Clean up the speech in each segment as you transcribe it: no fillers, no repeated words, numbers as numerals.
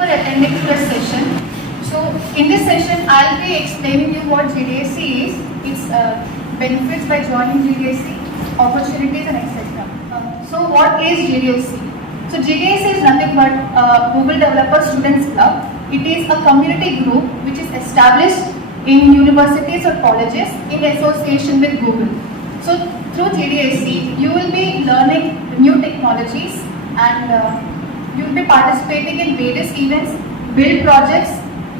For attending this session. So in this session, I'll be explaining you what GDAC is, its benefits by joining GDAC, opportunities and etc. So what is GDAC? So GDAC is nothing but Google Developer Students Club. It is a community group which is established in universities or colleges in association with Google. So through GDAC, you will be learning new technologies and you will be participating in various events, build projects,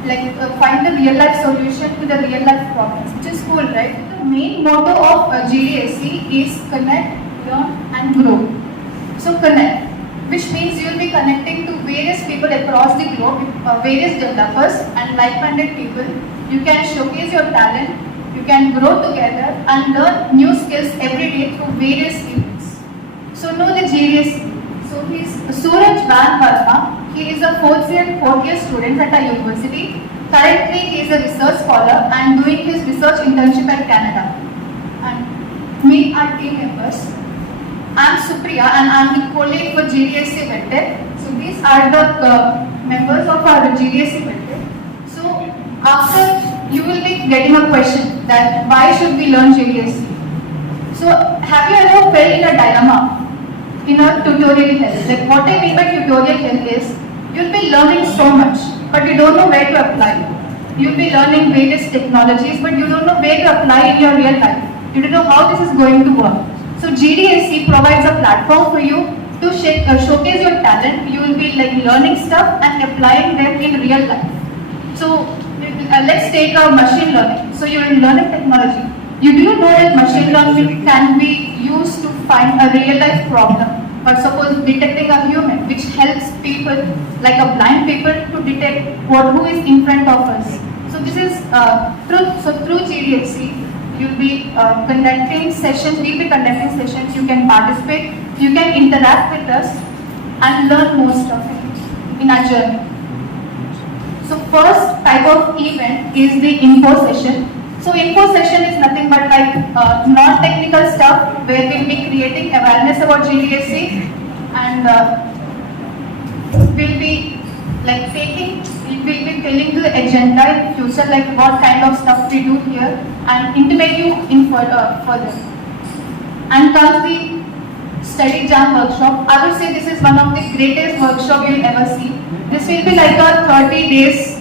like find the real life solution to the real life problems, which is cool, right? The main motto of GDAC is connect, learn and grow. So connect, which means you will be connecting to various people across the globe, various developers and like-minded people. You can showcase your talent, you can grow together and learn new skills every day through various events. So know the GDAC. So he is Suraj Van Verma. He is a 4th year student at our university. Currently, he is a research scholar and doing his research internship at Canada. And meet our team members. I am Supriya and I am the colleague for GDAC Vedtech. So these are the members of our GDAC Vedtech. So after you will be getting a question that why should we learn GDAC? So have you ever felt in a dilemma? In a tutorial hell. Like what I mean by tutorial hell is, you'll be learning so much, but you don't know where to apply. You'll be learning various technologies, but you don't know where to apply in your real life. You don't know how this is going to work. So GDAC provides a platform for you to showcase your talent. You will be like learning stuff and applying them in real life. So let's take a machine learning. So you're learning technology. You do know that machine learning can be used to find a real life problem. For suppose detecting a human, which helps people like a blind people to detect who is in front of us. So this is through GDAC, you'll be conducting sessions. We'll be conducting sessions. You can participate. You can interact with us and learn more stuff in our journey. So first type of event is the info session. So info session is nothing but like non-technical stuff where we'll be creating awareness about GDAC and we'll be like we'll be telling you the agenda in future, like what kind of stuff we do here and intimate you in further. And comes the study jam workshop. I would say this is one of the greatest workshop you'll ever see. This will be like a 30 days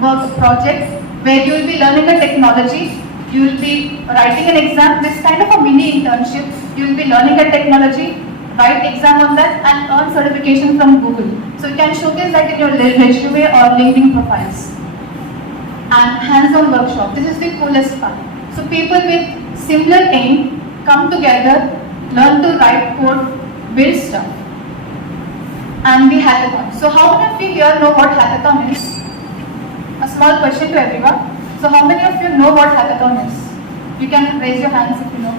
work project where you will be learning a technology, you will be writing an exam, this kind of a mini internship, you will be learning a technology, write exam on that and earn certification from Google. So you can showcase that in your resume or LinkedIn profiles. And hands-on workshop, this is the coolest part. So people with similar aim come together, learn to write code, build stuff. And the hackathon. So how many of you here know what hackathon is? A small question to everyone. So how many of you know what hackathon is? You can raise your hands if you know.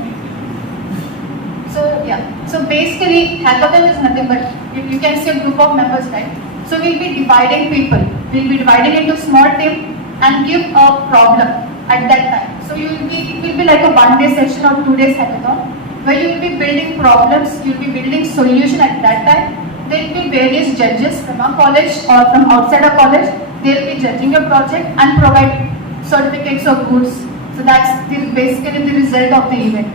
So yeah. So basically hackathon is nothing but you can see a group of members, right? So we'll be dividing people. We'll be dividing into small team and give a problem at that time. So it will be like a 1 day session or 2 days hackathon where you will be building problems, you will be building solution at that time. There will be various judges from our college or from outside our college. They will be judging your project and provide certificates or goods. So that's basically the result of the event.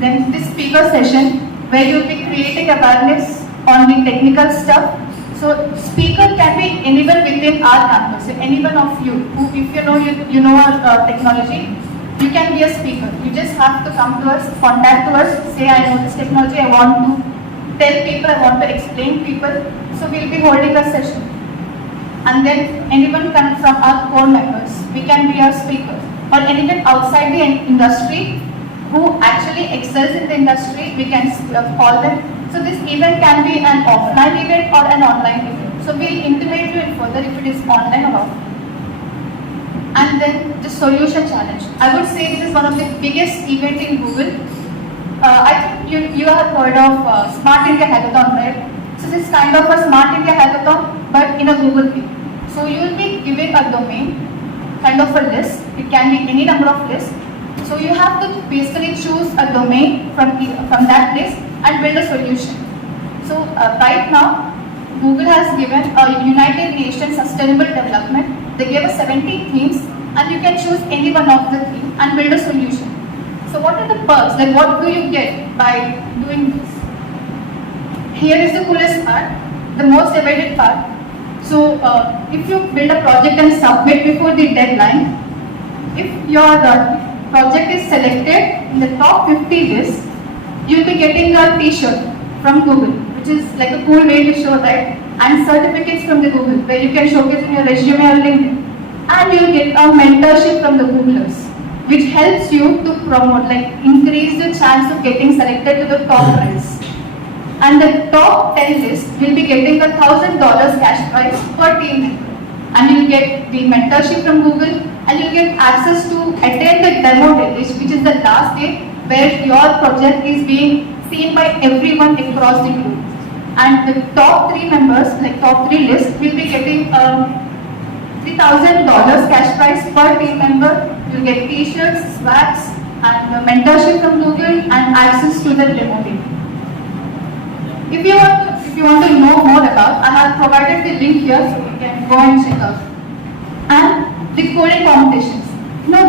Then this speaker session where you will be creating awareness on the technical stuff. So speaker can be anyone within our campus. So anyone of you who, if you know our technology, you can be a speaker. You just have to come to us, contact to us, say I know this technology, I want to tell people, I want to explain people. So we'll be holding a session. And then anyone can from our core members, we can be a speaker. Or anyone outside the industry who actually excels in the industry, we can call them. So this event can be an offline event or an online event. So we'll intimate you in further if it is online or offline. And then the solution challenge. I would say this is one of the biggest events in Google. I think you have heard of Smart India Hackathon, right? So this is kind of a Smart India Hackathon, but in a Google theme. So you will be given a domain, kind of a list. It can be any number of lists. So you have to basically choose a domain from that list and build a solution. So right now, Google has given a United Nations Sustainable Development. They gave us 17 themes, and you can choose any one of the theme and build a solution. So what are the perks? Like what do you get by doing this? Here is the coolest part, the most awaited part. So if you build a project and submit before the deadline, if your project is selected in the top 50 list, you'll be getting a t-shirt from Google, which is like a cool way to show that, and certificates from the Google where you can showcase in your resume or LinkedIn. And you'll get a mentorship from the Googlers, which helps you to promote, like increase the chance of getting selected to the top prize. And the top 10 list will be getting $1,000 cash prize per team member. And you'll get the mentorship from Google, and you'll get access to attend the demo day, which is the last day where your project is being seen by everyone across the globe. And the top 3 members, like top 3 list, will be getting $3,000 cash prize per team member. You'll get t-shirts, swags, and mentorship from Google, and access to the demo day. If you want to know more about, I have provided the link here, so you can go and check out. And the coding competitions.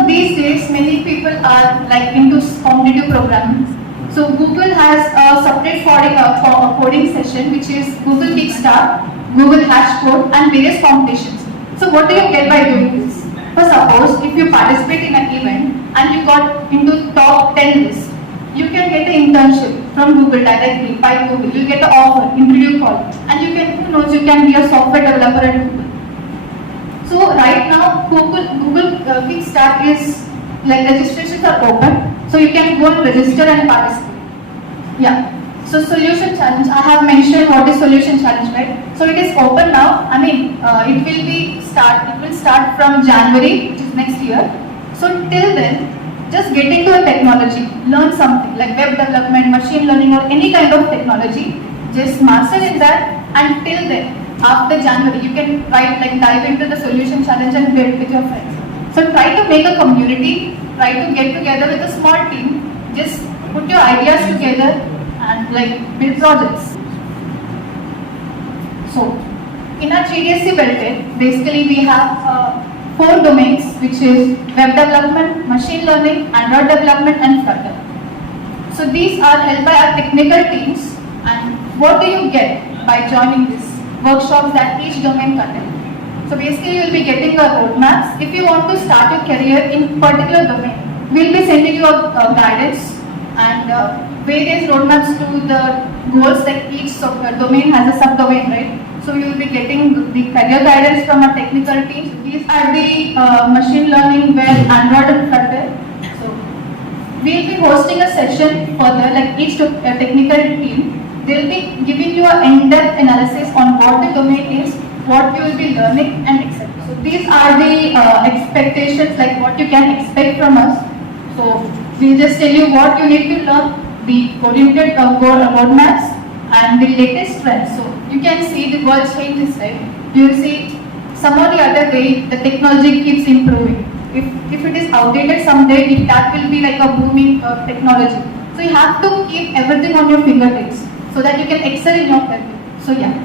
These days many people are like into competitive programming. So Google has a separate coding session, which is Google Kickstart, Google Hash Code, and various competitions. So what do you get by doing this? For suppose if you participate in an event and you got into top 10 list, you can get an internship from Google directly by Google. You'll get an offer, interview call, and you can, who knows, you can be a software developer at Google. So right now, Google Kickstart is like registrations are open, so you can go and register and participate. Yeah. So solution challenge, I have mentioned what is solution challenge, right? So it is open now. It will start from January, which is next year. So till then, just get into a technology, learn something like web development, machine learning, or any kind of technology. Just master in that, and till then, after January, you can dive into the solution challenge and build with your friends. So try to make a community, try to get together with a small team, just put your ideas together and build projects. So in our GDSC Belted, basically we have 4 domains, which is web development, machine learning, Android development, and Flutter. So these are held by our technical teams. And what do you get by joining these workshops that each domain conduct? So basically you will be getting a roadmaps. If you want to start your career in particular domain, we will be sending you a guidance and various roadmaps to the goals, like each domain has a subdomain, right? So you will be getting the career guidance from our technical teams. These are the machine learning, web, Android, and Flutter. So we will be hosting a session further, like each technical team. They will be giving you an in-depth analysis on what the domain is, what you will be learning, and etc. So these are the expectations, like what you can expect from us. So we'll just tell you what you need to learn, the oriented roadmaps, and the latest trends. So you can see the world changes, right? You will see some or the other way the technology keeps improving. If it is outdated someday, that will be like a booming technology. So you have to keep everything on your fingertips so that you can excel in your career. So yeah,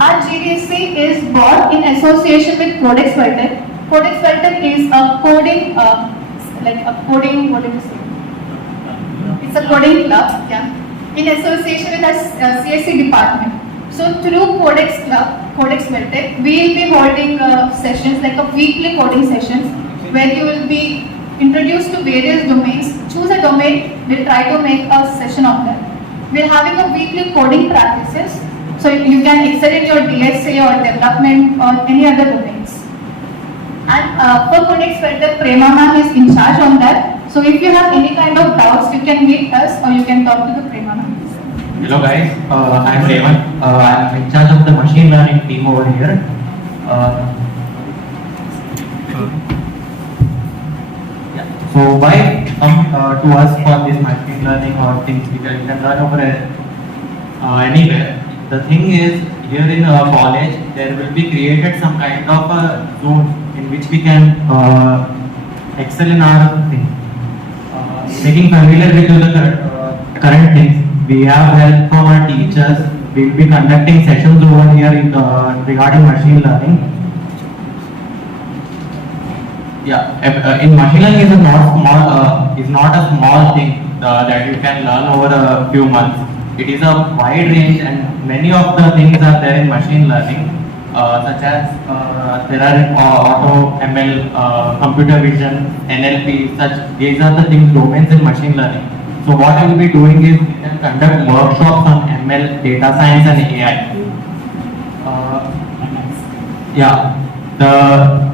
our GDSC is born in association with Codex Belted. Codex Belted is a coding, what do you say? It's a coding club, yeah, in association with our CSC department. So through Codex Club, Codex Belted, we will be holding sessions, like a weekly coding sessions, where you will be introduced to various domains. Choose a domain, we'll try to make a session of that. We're having a weekly coding practices, so you can excel in your DSA or development or any other domains. And for Codex Belted, Prema ma'am is in charge on that. So if you have any kind of doubts, you can meet us or you can talk to the Prema ma'am. Hello guys, I'm Raymond. I'm in charge of the machine learning team over here. So why come to us for this machine learning or things we can learn over anywhere? The thing is, here in college, there will be created some kind of a zone in which we can excel in our thing. Making familiar with the current things, we have help from our teachers, we'll be conducting sessions over here regarding machine learning. Yeah, in machine learning is not a small thing that you can learn over a few months. It is a wide range, and many of the things are there in machine learning, such as there are auto ML, computer vision, NLP. These are the things domains in machine learning. So what I will be doing is we can conduct workshops on ML, data science, and AI. Yeah.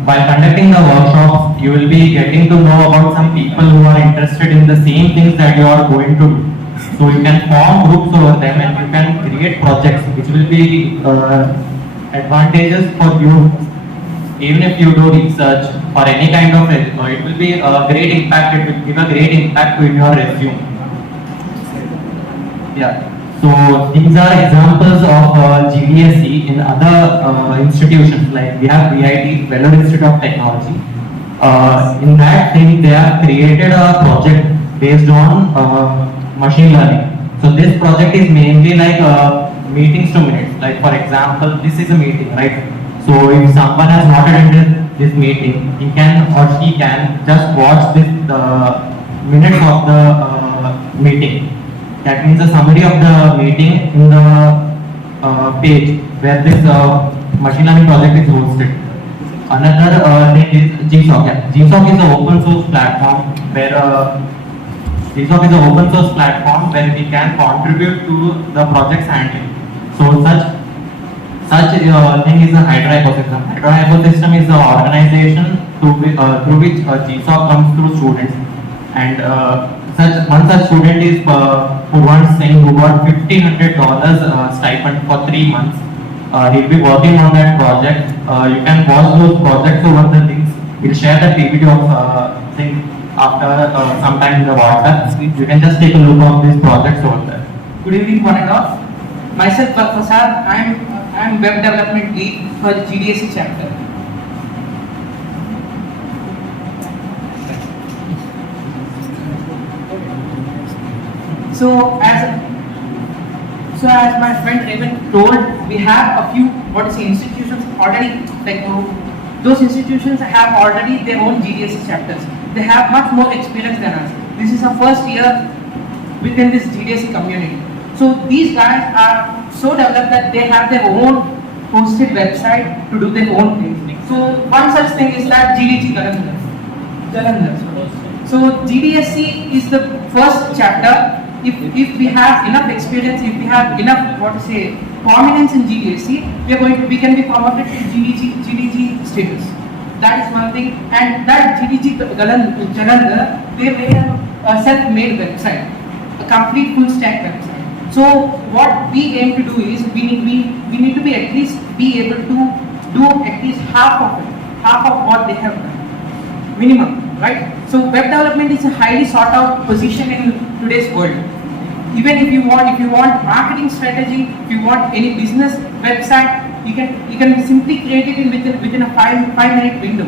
While conducting the workshops, you will be getting to know about some people who are interested in the same things that you are going to do. So you can form groups over them and you can create projects which will be advantageous for you. Even if you do research or any kind of it will be a great impact. It will give a great impact to your resume. Yeah. So these are examples of GDSE in other institutions, like we have VIT, Vellore Institute of Technology. In that thing, they have created a project based on machine learning. So this project is mainly like meetings to minutes. Like for example, this is a meeting, right? So if someone has not attended this meeting, he can or she can just watch this minutes of the meeting. That means a summary of the meeting in the page where this machine learning project is hosted. Another thing is GSOC. Yeah. GSOC is an open source platform where we can contribute to the project's handling. So such thing is a Hydra ecosystem. Hydra ecosystem is an organization through which GSOC comes through students, and one such student is Purvan Singh, who got $1,500 stipend for 3 months. He'll be working on that project. You can watch those projects over the links. We'll share the PPT of thing after some time in the WhatsApp. You can just take a look of these projects over there. Good evening, one and all. Myself, Prasad. I'm web development lead for the GDSE chapter. So as my friend Raven told, we have a few institutions already, like those institutions have already their own GDSE chapters. They have much more experience than us. This is our first year within this GDSE community. So these guys are so developed that they have their own hosted website to do their own thing. So one such thing is that GDG Jalandhar. So GDSE is the first chapter. If we have enough experience, if we have enough prominence in GDSE, we can be promoted to GDG status. That is one thing. And that GDG Jalandhar, they made a self-made website, a complete full stack website. So what we aim to do is we need to be at least be able to do at least half of what they have done, minimum, right? So web development is a highly sought out position in today's world. Even if you want marketing strategy, if you want any business website, you can simply create it within a 5-minute window.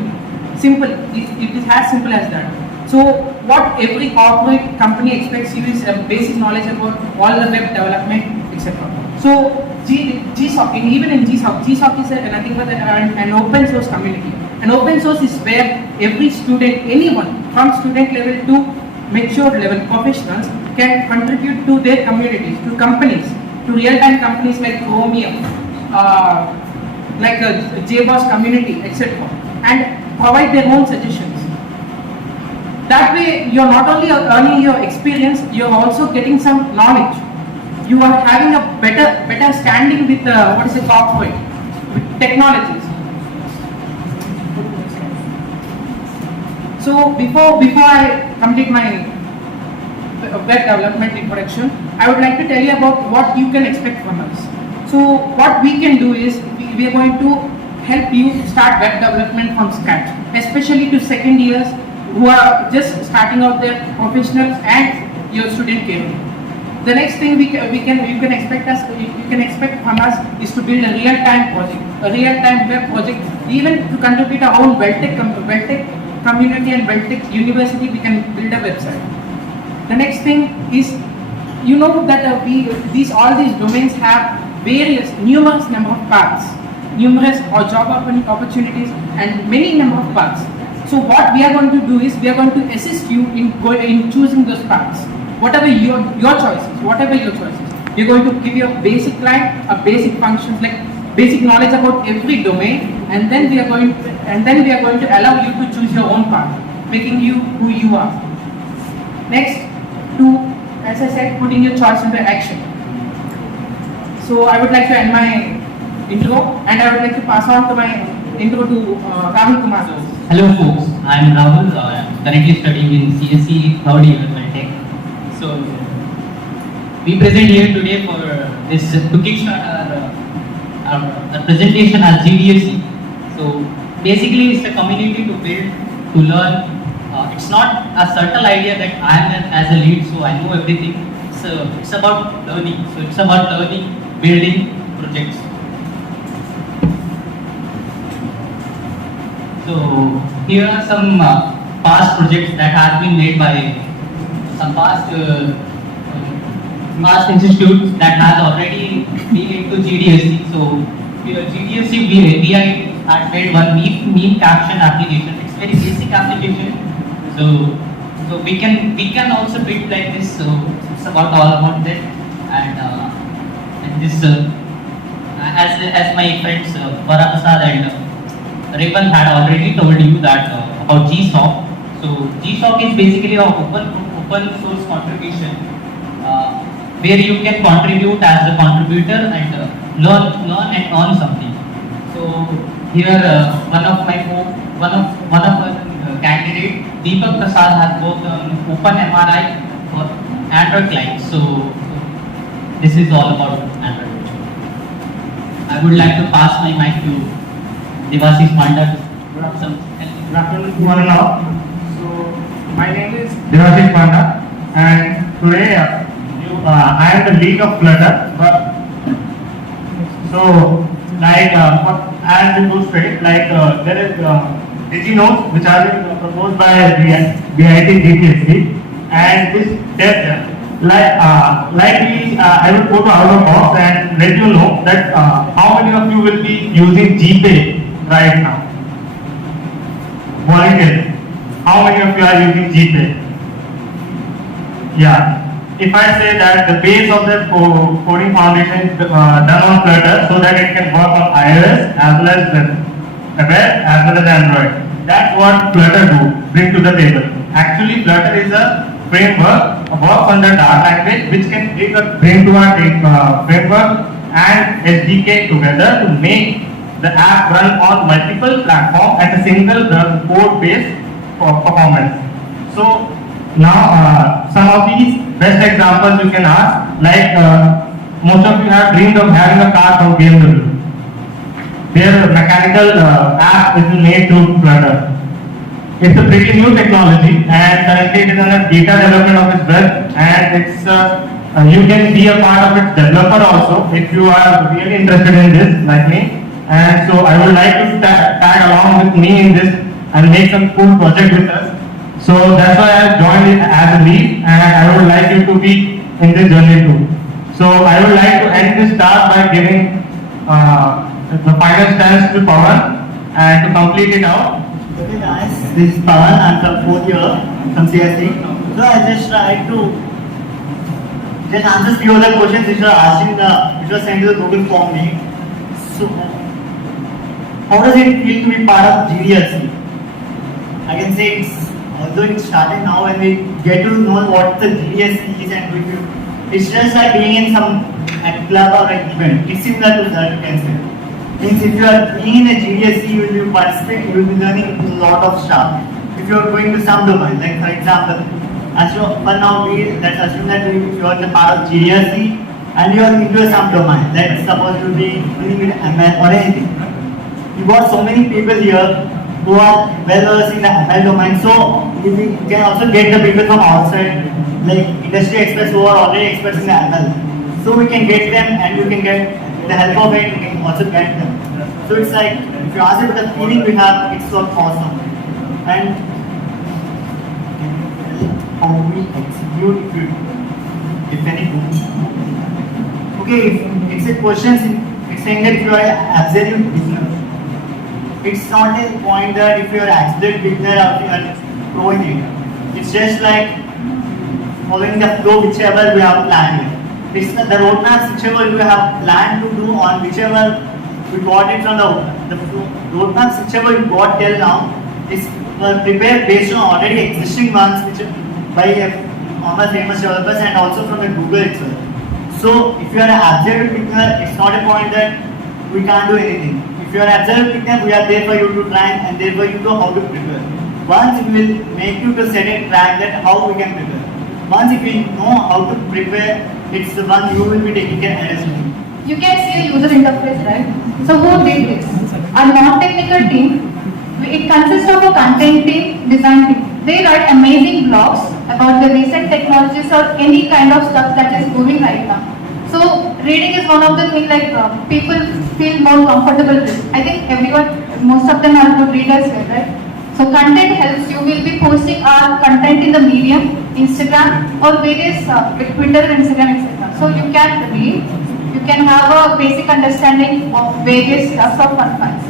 Simple. It is as simple as that. So what every corporate company expects you is a basic knowledge about all the web development, etc. So GSOC, even in GSOC is nothing but an open source community. An open source is where every student, anyone from student level to mature level professionals can contribute to their communities, to companies, to real-time companies like Chromium, like a JBoss community, etc. and provide their own suggestions. That way, you're not only earning your experience, you're also getting some knowledge. You are having a better standing with corporate, with technologies. So before I complete my web development introduction, I would like to tell you about what you can expect from us. So what we can do is we are going to help you start web development from scratch, especially to second years who are just starting out their professionals and your student career. The next thing you can expect from us is to build a real-time project, a real-time web project, even to contribute our own WellTech community and WellTech university. We can build a website. The next thing is, you know that all these domains have numerous number of paths, numerous job opportunities, and many number of paths. So what we are going to do is we are going to assist you in choosing those paths. Whatever your choices, we are going to give you a basic line, a basic functions like basic knowledge about every domain, and then we are going to allow you to choose your own path, making you who you are. Next, as I said, putting your choice into action. So I would like to end my intro, and I would like to pass on to my intro to Rahul Kumar. Hello folks, I am Rahul, currently studying in CSE third year Tech. So we present here today for this to kickstart our presentation as GDSC. So basically it's a community to build, to learn. It's not a subtle idea that I am as a lead, so I know everything. It's about learning. So it's about learning, building projects. So here are some past projects that have been made by some past institutes that has already been into GDSC. So here GDSC BI had made one meme caption application. It's very basic application. So we can also build like this. So it's all about that. And this as my friends Varaprasad and Revan had already told you that about GSOC. So GSOC is basically an open source contribution where you can contribute as a contributor and learn and earn something. So here one of our candidate Deepak Prasad has worked on OpenMRI for Android clients. So this is all about Android. I would like to pass my mic to Devashish Panda. Good afternoon, all. So my name is Devashish Panda, and today I am the lead of Flutter. So, as it goes straight, there is DigiNotes which are been proposed by BIT GPSC, and this I will go to out of box and let you know that how many of you will be using GPay right now. Volunteers. How many of you are using GPay? Yeah. If I say that the base of the coding foundation is done on Flutter so that it can work on iOS as well as web as well as Android. That's what Flutter bring to the table. Actually, Flutter is a framework, works on the Dart language, which can bring to our framework and SDK together to make the app run on multiple platforms at a single code base performance. So now some of these best examples you can ask, most of you have dreamed of having a car from BMW. Their mechanical app is made through Flutter. It's a pretty new technology, and currently it is under beta development of its web, and it's you can be a part of its developer also if you are really interested in this like me. And so I would like to tag along with me in this and make some cool project with us. So that's why I have joined it as a lead, and I would like you to be in this journey too. So I would like to end this task by giving the final stance to Pawan, and to complete it out. Okay guys, this is Pawan. I'm from 4th year from CSE. So I just tried to answer few of the questions which were sent to the Google form me. So how does it feel to be part of GDSC? I can say although it's starting now and we get to know what the GDSC is, and it's just like being in some club or an event. It's similar to that, you can say. Means if you are being in a GDSC, you will be participating, you will be learning a lot of stuff. If you are going to some domain, like for example, let's assume that you are the part of GDSC and you are into some domain. Let's suppose you be dealing with ML or anything. You got so many people here who are well versed in the ML domain, so you can also get the people from outside, like industry experts who are already experts in the ML. So we can get them, and you can get with the help of it, we can also get them. So it's like, if you ask about the feeling we have, it's so awesome. And how we execute it, if any. okay, if it's a question, it's saying that if you are an absolute beginner. It's not a point that if you are an absolute beginner or you are pro in it. It's just like following the flow whichever we have planned with. It's the roadmaps whichever you have planned to do on whichever we got it from the roadmaps whichever you got till now is prepared based on already existing ones which by other famous developers and also from the Google itself. So if you are an absolute beginner, it's not a point that we can't do anything. If you are an absolute beginner, we are there for you to try and there for you to know how to prepare. Once we will make you to set a track that how we can prepare. Once if we know how to prepare, it's the one you will be taking care of. You can see a user interface, right? So who did this? A non-technical team. It consists of a content team, design team. They write amazing blogs about the recent technologies or any kind of stuff that is moving right now. So reading is one of the things like people feel more comfortable with. I think everyone, most of them are good readers here, right? So content helps. You will be posting our content in the Medium, Instagram, or various like Twitter, Instagram, etc. So you can read. You can have a basic understanding of various stuff of fun facts.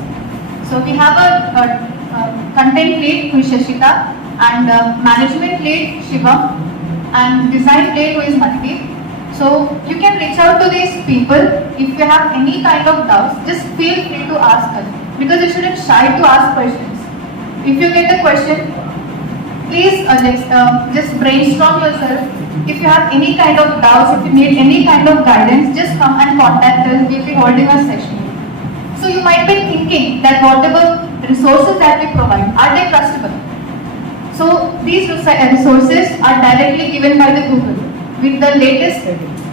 So we have a content lead who is Shashita, and management lead Shiva, and design lead who is Mandeep. So you can reach out to these people if you have any kind of doubts. Just feel free to ask us because you shouldn't shy to ask questions. If you get a question, please just brainstorm yourself. If you have any kind of doubts, if you need any kind of guidance, just come and contact us. We'll be holding a session. So you might be thinking that whatever resources that we provide, are they trustable? So these resources are directly given by the Google with the latest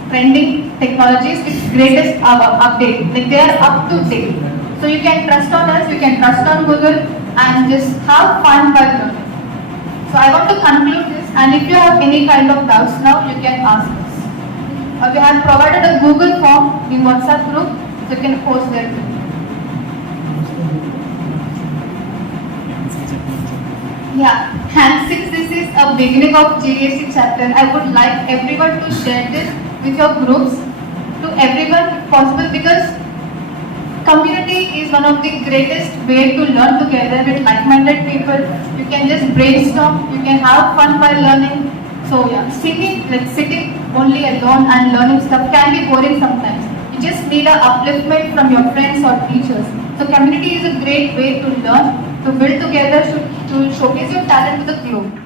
trending technologies with greatest update. Like they are up to date. So you can trust on us, you can trust on Google and just have fun while learning. So I want to conclude this, and if you have any kind of doubts now, you can ask us. We have provided a Google form in WhatsApp group, so you can post there too. Yeah, and since this is a beginning of GDSC chapter, I would like everyone to share this with your groups, to everyone if possible, because community is one of the greatest way to learn together with like-minded people. You can just brainstorm, you can have fun while learning. So yeah, sitting only alone and learning stuff can be boring sometimes. You just need an upliftment from your friends or teachers. So community is a great way to learn, to build together, to showcase your talent to the globe.